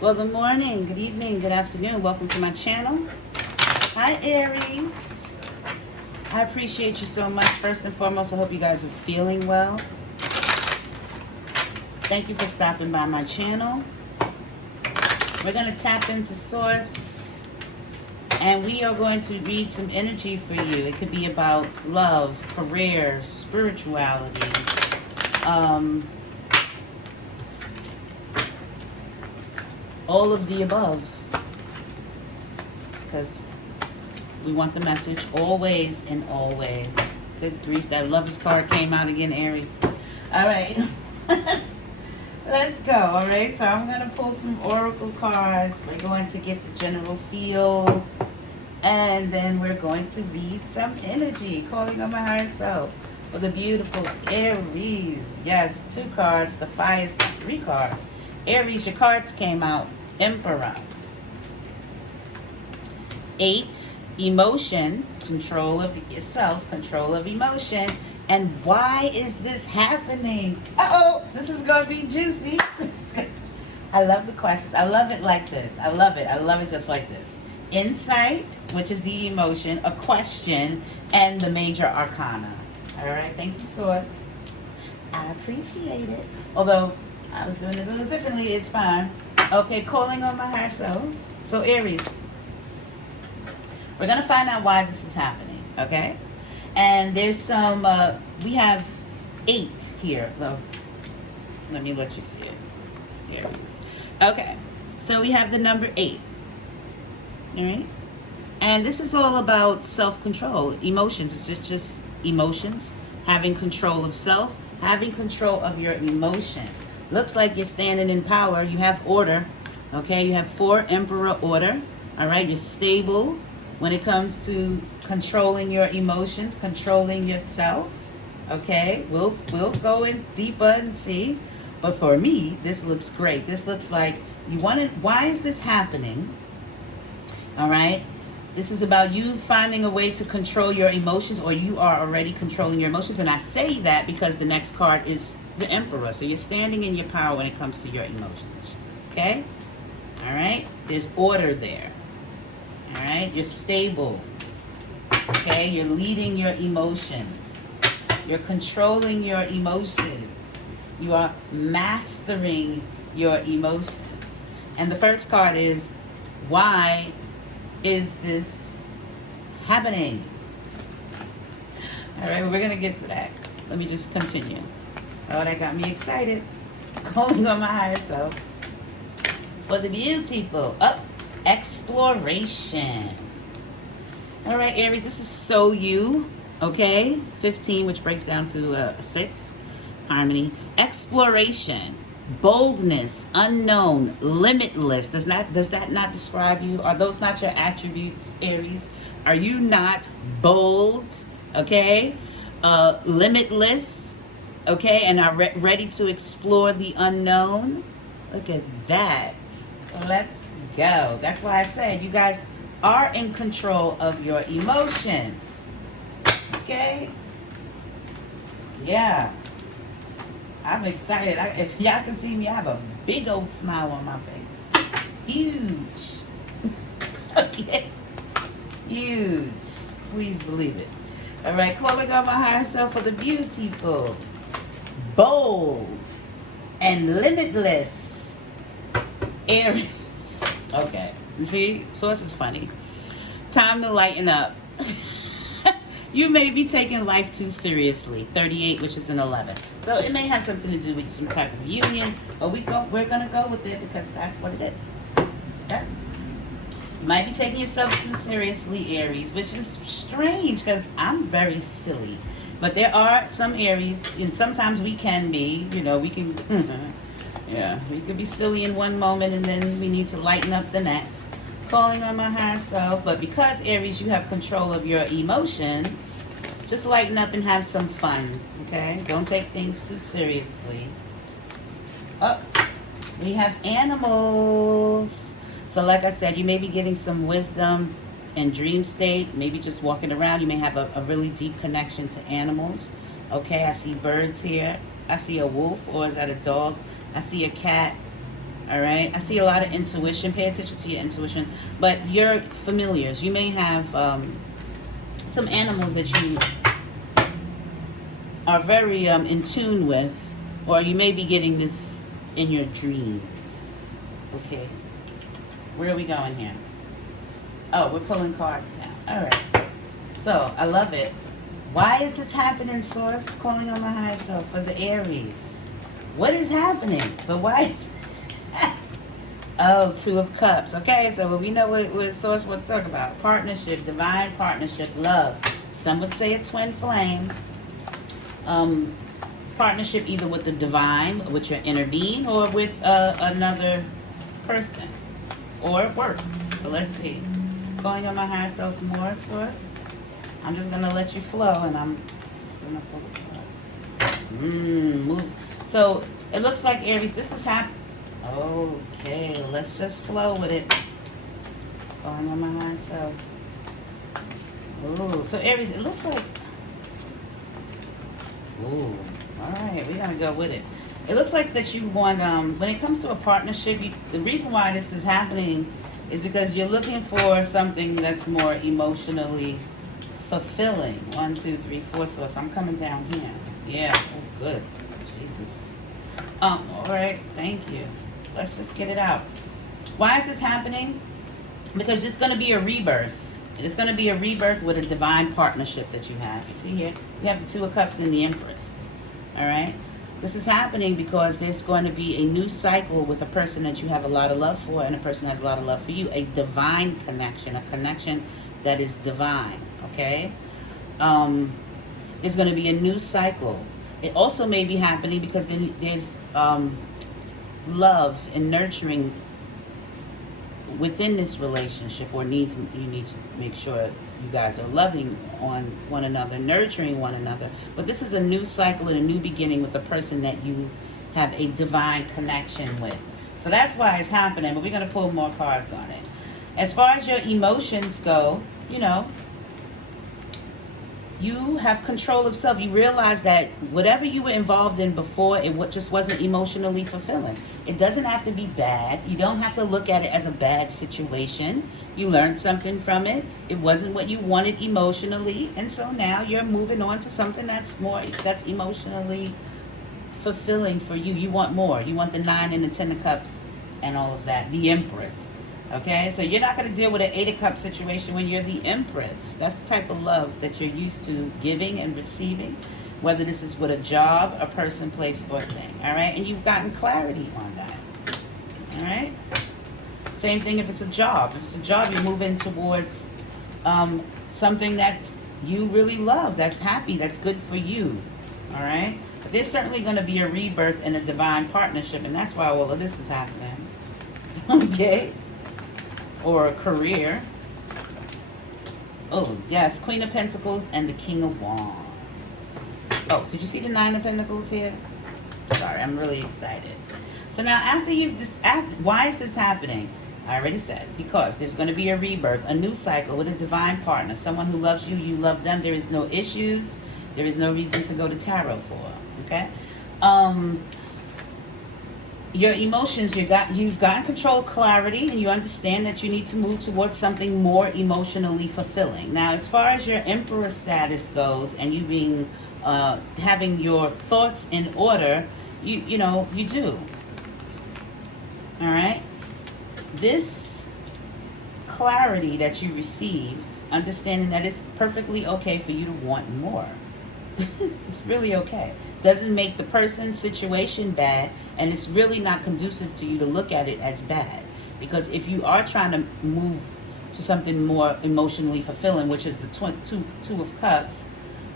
Well, good morning, good evening, good afternoon. Welcome to my channel. Hi, Aries. I appreciate you so much. First and foremost, I hope you guys are feeling well. Thank you for stopping by my channel. We're going to tap into Source, and we are going to read some energy for you. It could be about love, career, spirituality, all of the above, because we want the message always and always. Good grief, that Lovers card came out again, Aries. All right, let's go. All right, so I'm going to pull some oracle cards. We're going to get the general feel, and then we're going to read some energy, calling on my higher self for the beautiful Aries. Yes, 2 cards, the fire sign, 3 cards. Aries, your cards came out. Emperor. 8, emotion, control of yourself, control of emotion. And why is this happening? Uh-oh, this is going to be juicy. I love the questions. I love it like this. I love it. I love it just like this. Insight, which is the emotion, a question, and the major arcana. All right, thank you, Sword. I appreciate it. Although I was doing it a little differently, it's fine. Okay, calling on my higher self. So Aries, we're going to find out why this is happening, okay? And there's some, we have 8 here. Well, let me let you see it. Here. Okay, so we have the number 8, all right? And this is all about self-control, emotions. It's just emotions, having control of self, having control of your emotions. Looks like you're standing in power. You have order, okay? You have 4 Emperor order, all right? You're stable when it comes to controlling your emotions, controlling yourself, okay? We'll go in deeper and see. But for me, this looks great. This looks like you wanted, why is this happening? All right? This is about you finding a way to control your emotions, or you are already controlling your emotions. And I say that because the next card is the Emperor. So you're standing in your power when it comes to your emotions. Okay? All right? There's order there. All right? You're stable. Okay? You're leading your emotions. You're controlling your emotions. You are mastering your emotions. And the first card is, why is this happening? All right, well, we're going to get to that. Let me just continue. Oh, that got me excited. Calling on my higher self for the beautiful exploration. All right, Aries, this is so you, okay? 15, which breaks down to 6, harmony. Exploration, boldness, unknown, limitless. Does that not describe you? Are those not your attributes, Aries? Are you not bold, okay? Limitless, okay, and are ready to explore the unknown? Look at that. Let's go. That's why I said you guys are in control of your emotions, okay? Yeah. I'm excited. If y'all can see me, I have a big old smile on my face. Huge. Okay. Huge. Please believe it. All right, calling on my higher self for the beautiful, bold, and limitless Aries. Okay. You see, Source is funny. Time to lighten up. You may be taking life too seriously. 38, which is an 11. So it may have something to do with some type of union, but we're going to go with it because that's what it is. Okay? You might be taking yourself too seriously, Aries, which is strange because I'm very silly. But there are some Aries, and sometimes we can be, we can, yeah, we could be silly in one moment and then we need to lighten up the next. Calling on my higher self, but because Aries, you have control of your emotions, just lighten up and have some fun, okay? Don't take things too seriously. Oh, we have animals. So like I said, you may be getting some wisdom in dream state, maybe just walking around. You may have a really deep connection to animals. Okay, I see birds here. I see a wolf, or is that a dog? I see a cat. All right. I see a lot of intuition. Pay attention to your intuition. But your familiars, you may have some animals that you are very in tune with, or you may be getting this in your dreams. Okay. Where are we going here? Oh, we're pulling cards now. All right. So, I love it. Why is this happening, Source? Calling on my higher self for the Aries. What is happening? But why is... Oh, Two of Cups. Okay, so we know what Source wants to talk about. Partnership, divine partnership, love. Some would say a twin flame. Partnership either with the divine, with your inner being, or with another person, or work. So let's see. Going on my higher self more, Source. I'm just going to let you flow, and I'm just going to pull it up. Move. So it looks like Aries, this is happening. Okay, let's just flow with it. Going on my higher self. Ooh, so Aries, it looks like... Ooh, all right, we're going to go with it. It looks like that you want, when it comes to a partnership, the reason why this is happening is because you're looking for something that's more emotionally fulfilling. 1, 2, 3, 4. So I'm coming down here. Yeah. Oh, good. Jesus. All right. Thank you. Let's just get it out. Why is this happening? Because it's going to be a rebirth. It's going to be a rebirth with a divine partnership that you have. You see here, you have the Two of Cups and the Empress. All right. This is happening because there's going to be a new cycle with a person that you have a lot of love for, and a person has a lot of love for you. A divine connection, a connection that is divine. Okay, there's going to be a new cycle. It also may be happening because then there's love and nurturing within this relationship, or you need to make sure you guys are loving on one another, nurturing one another. But this is a new cycle and a new beginning with the person that you have a divine connection with. So that's why it's happening, but we're going to pull more cards on it. As far as your emotions go, you know, you have control of self. You realize that whatever you were involved in before, it just wasn't emotionally fulfilling. It doesn't have to be bad. You don't have to look at it as a bad situation. You learned something from it. It wasn't what you wanted emotionally, and so now you're moving on to something that's emotionally fulfilling for you. You want more. You want the 9 and the 10 of Cups and all of that. The Empress. Okay, so you're not going to deal with an 8 of Cups situation when you're the Empress. That's the type of love that you're used to giving and receiving, whether this is with a job, a person, place, or thing. All right, and you've gotten clarity on that. All right. Same thing if it's a job. If it's a job, you're moving towards something that you really love, that's happy, that's good for you. All right. But there's certainly going to be a rebirth in a divine partnership, and that's why all of this is happening. Okay. Or a career. Oh, yes, Queen of Pentacles and the King of Wands. Oh, did you see the 9 of Pentacles here? Sorry, I'm really excited. So now after you've just, why is this happening? I already said, because there's going to be a rebirth, a new cycle with a divine partner, someone who loves you, you love them. There is no issues. There is no reason to go to tarot for, okay? Your emotions, you've gotten control, clarity, and you understand that you need to move towards something more emotionally fulfilling. Now, as far as your Emperor status goes, and you being having your thoughts in order, you know you do. All right. This clarity that you received, understanding that it's perfectly okay for you to want more. It's really okay. Doesn't make the person's situation bad, and it's really not conducive to you to look at it as bad. Because if you are trying to move to something more emotionally fulfilling, which is the two of Cups,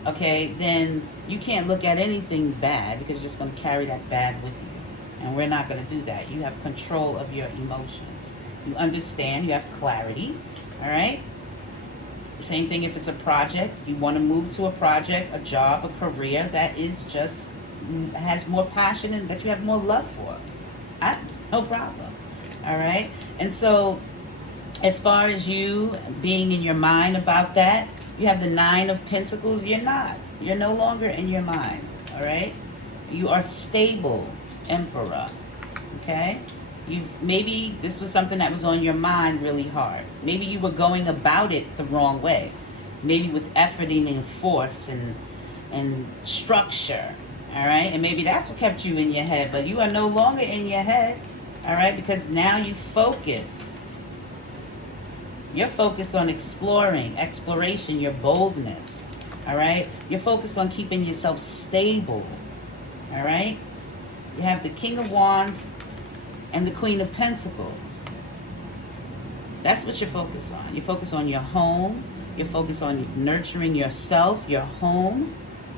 okay, then you can't look at anything bad, because you're just going to carry that bad with you. And we're not going to do that. You have control of your emotions. You understand, you have clarity, all right? Same thing if it's a project. You want to move to a project, a job, a career that is just, has more passion and that you have more love for. No problem. All right? And so as far as you being in your mind about that, you have the 9 of Pentacles. You're not. You're no longer in your mind. All right? You are stable, Emperor. Okay? Maybe this was something that was on your mind really hard. Maybe you were going about it the wrong way. Maybe with efforting and force and structure. All right? And maybe that's what kept you in your head, but you are no longer in your head. All right? Because now you focus. You're focused on exploration, your boldness. All right? You're focused on keeping yourself stable. All right? You have the King of Wands and the Queen of Pentacles. That's what you're focused on. You focus on your home. You focus on nurturing yourself, your home.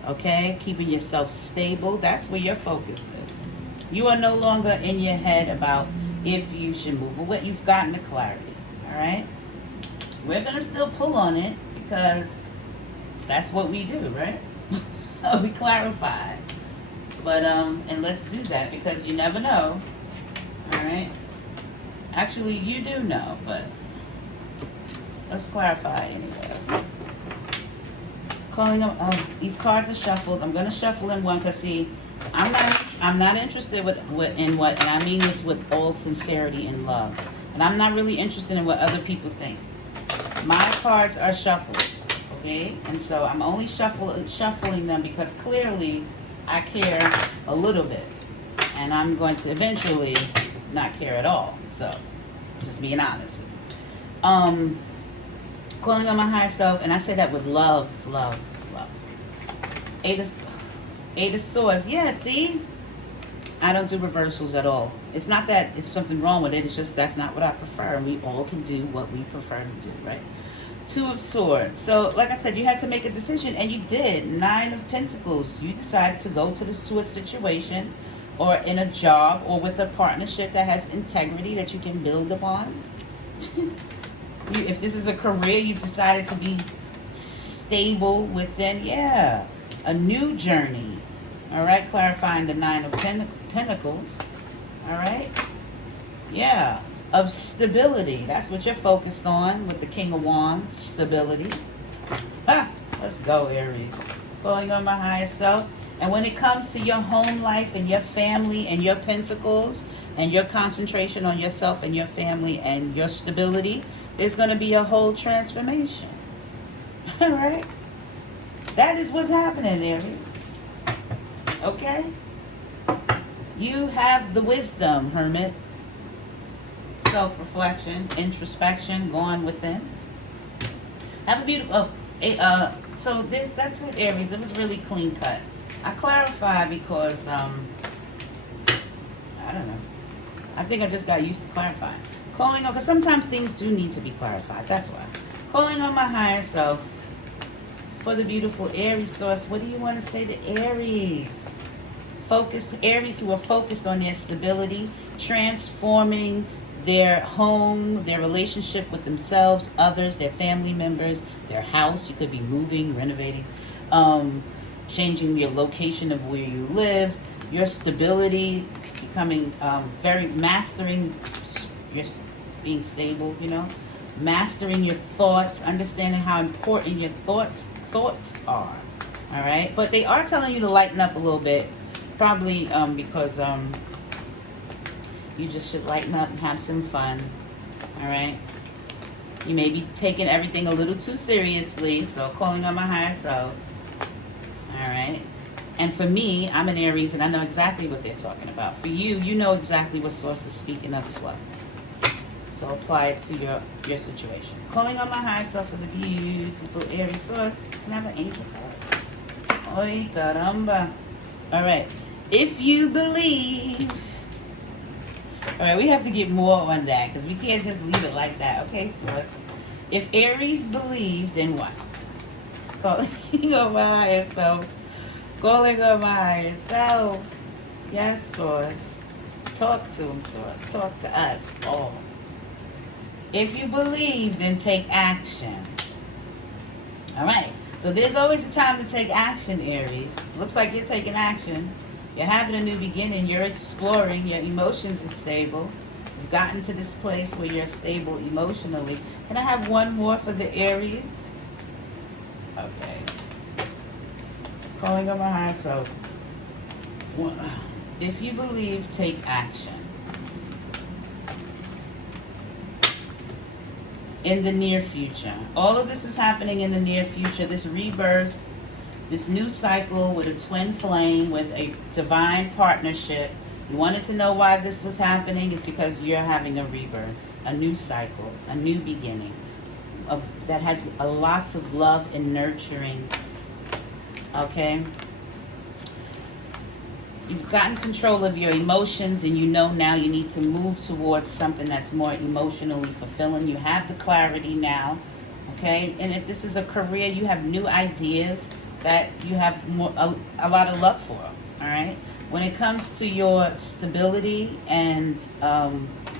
Okay? Keeping yourself stable. That's where your focus is. You are no longer in your head about if you should move away. You've gotten the clarity. All right? We're going to still pull on it because that's what we do, right? We clarify. But, and let's do that because you never know. All right? Actually, you do know, but let's clarify anyway. Calling them, oh, these cards are shuffled. I'm going to shuffle in one because, see, I'm not interested in what, and I mean this with all sincerity and love. And I'm not really interested in what other people think. My cards are shuffled, okay? And so I'm only shuffling them because clearly I care a little bit. And I'm going to eventually not care at all. So, just being honest with you. Calling on my higher self, and I say that with love. Eight of Swords. Yeah, see? I don't do reversals at all. It's not that it's something wrong with it. It's just that's not what I prefer. And we all can do what we prefer to do, right? Two of Swords. So, like I said, you had to make a decision, and you did. Nine of Pentacles. You decided to go to a situation or in a job or with a partnership that has integrity that you can build upon. If this is a career, you've decided to be stable within, yeah, a new journey. All right, clarifying the Nine of Pentacles. All right, yeah, of stability. That's what you're focused on with the King of Wands, stability. Let's go, Aries. Calling on my higher self. And when it comes to your home life and your family and your pentacles and your concentration on yourself and your family and your stability, there's going to be a whole transformation. All right? That is what's happening, Aries. Okay? You have the wisdom, Hermit. Self-reflection, introspection, going within. Have a beautiful... so that's it, Aries. It was really clean cut. I clarify because, I don't know. I think I just got used to clarifying. Calling on, because sometimes things do need to be clarified. That's why. Calling on my higher self for the beautiful Aries source. What do you want to say to Aries? Aries who are focused on their stability, transforming their home, their relationship with themselves, others, their family members, their house. You could be moving, renovating, changing your location of where you live, your stability, becoming mastering your being stable, mastering your thoughts, understanding how important your thoughts are. All right, but they are telling you to lighten up a little bit, probably because you just should lighten up and have some fun. All right, you may be taking everything a little too seriously, so calling on my higher self. All right. And for me, I'm an Aries, and I know exactly what they're talking about. For you, you know exactly what source is speaking of as well. So apply it to your situation. Calling on my higher self for the beautiful Aries source. Can I have an angel card? Oy, caramba. All right. If you believe. All right, we have to get more on that because we can't just leave it like that. Okay, so if Aries believe, then what? Calling on my higher self. Calling on my higher self. Yes, source. Talk to him, source. Talk to us all. If you believe, then take action. All right. So there's always a time to take action, Aries. Looks like you're taking action. You're having a new beginning. You're exploring. Your emotions are stable. You've gotten to this place where you're stable emotionally. Can I have one more for the Aries? Okay. Calling on my higher self. If you believe, take action. in the near future. All of this is happening in the near future. This rebirth, this new cycle with a twin flame, with a divine partnership. You wanted to know why this was happening? It's because you're having a rebirth, a new cycle, a new beginning that has lots of love and nurturing. Okay? You've gotten control of your emotions, and you know now you need to move towards something that's more emotionally fulfilling. You have the clarity now, okay? And if this is a career, you have new ideas that you have a lot of love for, all right? When it comes to your stability and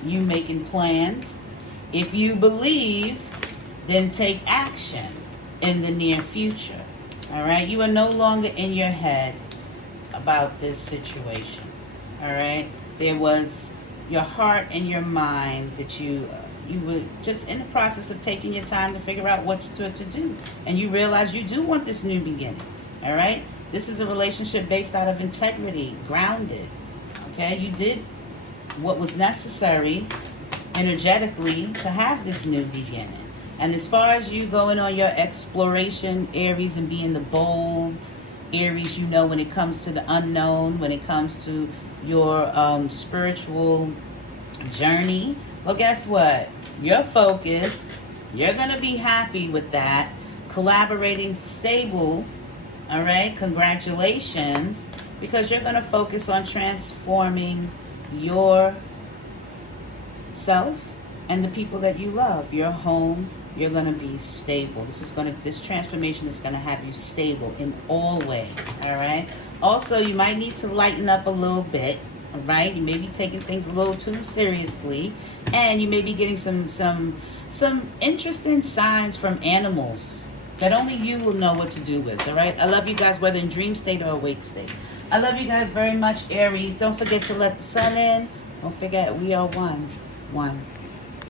you making plans, if you believe, then take action in the near future, all right? You are no longer in your head about this situation, all right? There was your heart and your mind that you were just in the process of taking your time to figure out what to do, and you realize you do want this new beginning, all right? This is a relationship based out of integrity, grounded, okay? You did what was necessary energetically to have this new beginning. And as far as you going on your exploration, Aries, and being the bold Aries, you know, when it comes to the unknown, when it comes to your spiritual journey, well, guess what? You're focused. You're going to be happy with that. Collaborating stable, all right? Congratulations, because you're going to focus on transforming yourself and the people that you love, your home. You're going to be stable. This transformation is going to have you stable in all ways, all right? Also, you might need to lighten up a little bit, all right? You may be taking things a little too seriously, and you may be getting some interesting signs from animals that only you will know what to do with, all right? I love you guys, whether in dream state or awake state. I love you guys very much, Aries. Don't forget to let the sun in. Don't forget, we are one.